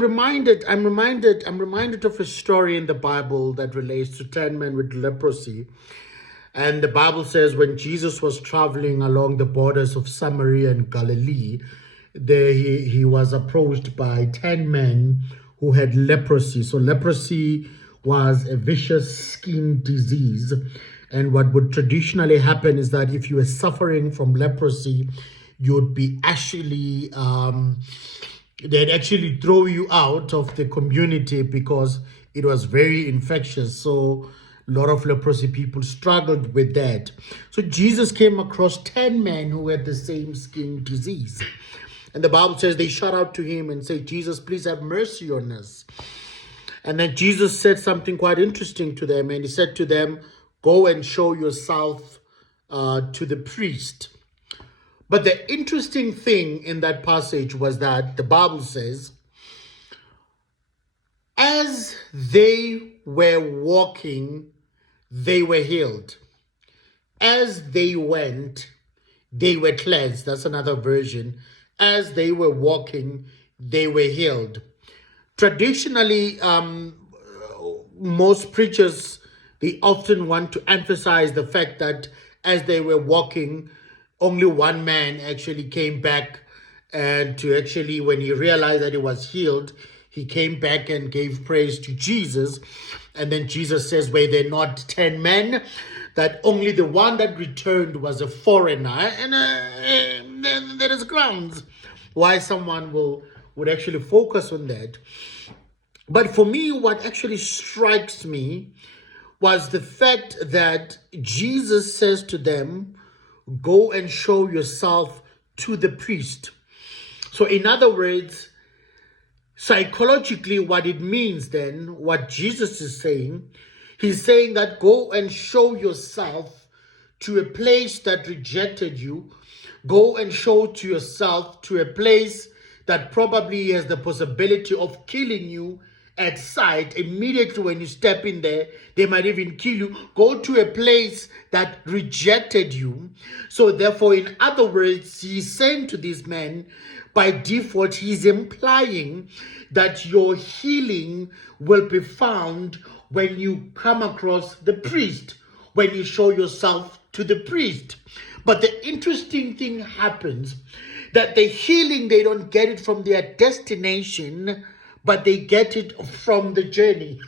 I'm reminded of a story in the Bible that relates to 10 men with leprosy. And the Bible says when Jesus was traveling along the borders of Samaria and Galilee, there he was approached by 10 men who had leprosy. So leprosy was a vicious skin disease. And what would traditionally happen is that if you were suffering from leprosy, you'd be they'd actually throw you out of the community because it was very infectious. So a lot of leprosy people struggled with that. So Jesus came across 10 men who had the same skin disease. And the Bible says they shout out to him and say, "Jesus, please have mercy on us." And then Jesus said something quite interesting to them. And he said to them, "Go and show yourself to the priest." But the interesting thing in that passage was that the Bible says, as they were walking, they were healed. As they went, they were cleansed. That's another version. As they were walking, they were healed. Traditionally, most preachers, they often want to emphasize the fact that as they were walking, only one man actually came back, and to actually, when he realized that he was healed, he came back and gave praise to Jesus. And then Jesus says, were there not 10 men? That only the one that returned was a foreigner. And then there is grounds why someone would actually focus on that. But for me, what actually strikes me was the fact that Jesus says to them, "Go and show yourself to the priest." So in other words, psychologically, what it means then, what Jesus is saying, he's saying that go and show yourself to a place that rejected you. Go and show to yourself to a place that probably has the possibility of killing you at sight. Immediately when you step in there, they might even kill you. Go to a place that rejected you. So therefore, in other words, he's saying to these men, by default, he's implying that your healing will be found when you come across the priest, when you show yourself to the priest. But the interesting thing happens that the healing, they don't get it from their destination, but they get it from the journey.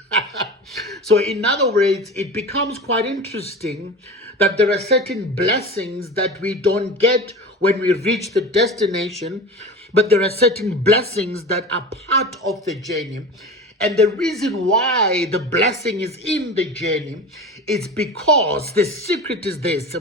So in other words, it becomes quite interesting that there are certain blessings that we don't get when we reach the destination, but there are certain blessings that are part of the journey. And the reason why the blessing is in the journey is because the secret is this,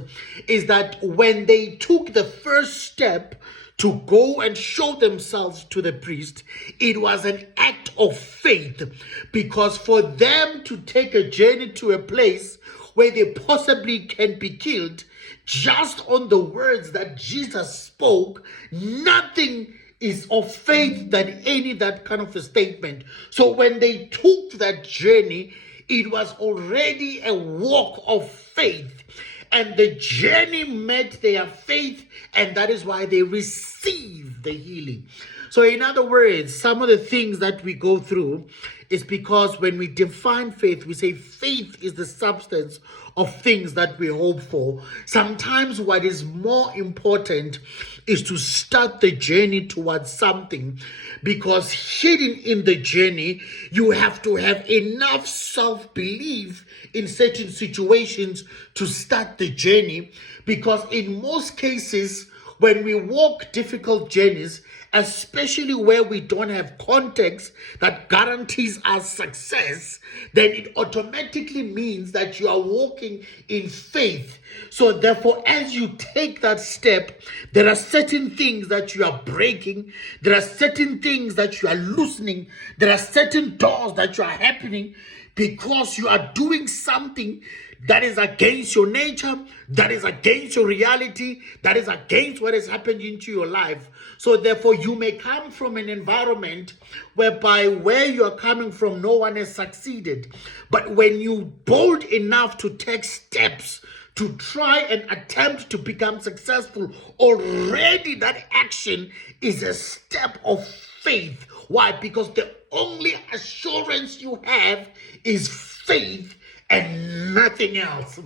is that when they took the first step to go and show themselves to the priest, it was an act of faith, because for them to take a journey to a place where they possibly can be killed, just on the words that Jesus spoke, nothing is of faith than any that kind of a statement. So when they took that journey, it was already a walk of faith. And the journey met their faith, and that is why they received the healing. So in other words, some of the things that we go through is because when we define faith, we say faith is the substance of things that we hope for. Sometimes what is more important is to start the journey towards something, because hidden in the journey, you have to have enough self-belief in certain situations to start the journey. Because in most cases, when we walk difficult journeys, especially where we don't have context that guarantees us success, then it automatically means that you are walking in faith. So therefore, as you take that step, there are certain things that you are breaking, there are certain things that you are loosening, there are certain doors that you are happening, because you are doing something that is against your nature, that is against your reality, that is against what has happened into your life. So therefore, you may come from an environment whereby where you are coming from, no one has succeeded. But when you bold enough to take steps to try and attempt to become successful, already that action is a step of faith, Why? Because the only assurance you have is faith and nothing else.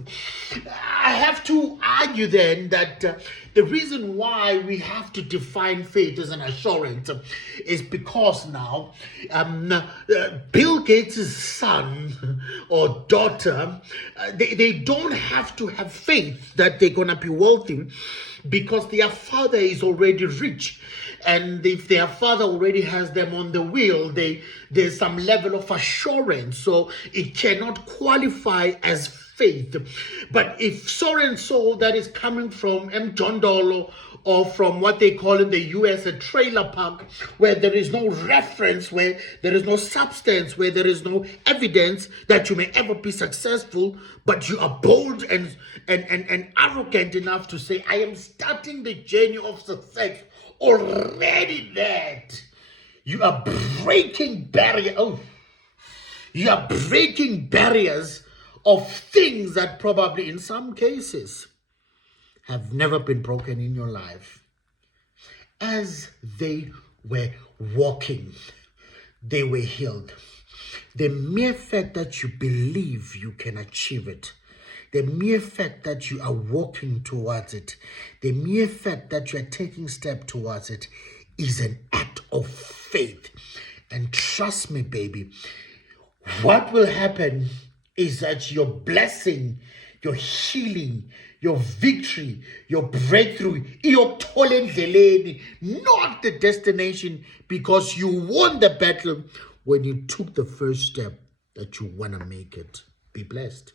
I have to argue then that the reason why we have to define faith as an assurance is because now Bill Gates' son or daughter, they don't have to have faith that they're going to be wealthy because their father is already rich. And if their father already has them on the wheel, there's some level of assurance. So it cannot qualify as faith. But if so and so that is coming from M. John Dolo or from what they call in the US a trailer park, where there is no reference, where there is no substance, where there is no evidence that you may ever be successful, but you are bold and arrogant enough to say, I am starting the journey of success. Already that you are breaking barriers. Oh, you are breaking barriers of things that probably in some cases have never been broken in your life. As they were walking, they were healed. The mere fact that you believe you can achieve it, the mere fact that you are walking towards it, the mere fact that you are taking steps towards it is an act of faith. And trust me, baby, what will happen is that your blessing, your healing, your victory, your breakthrough, not the destination, because you won the battle when you took the first step that you want to make it. Be blessed.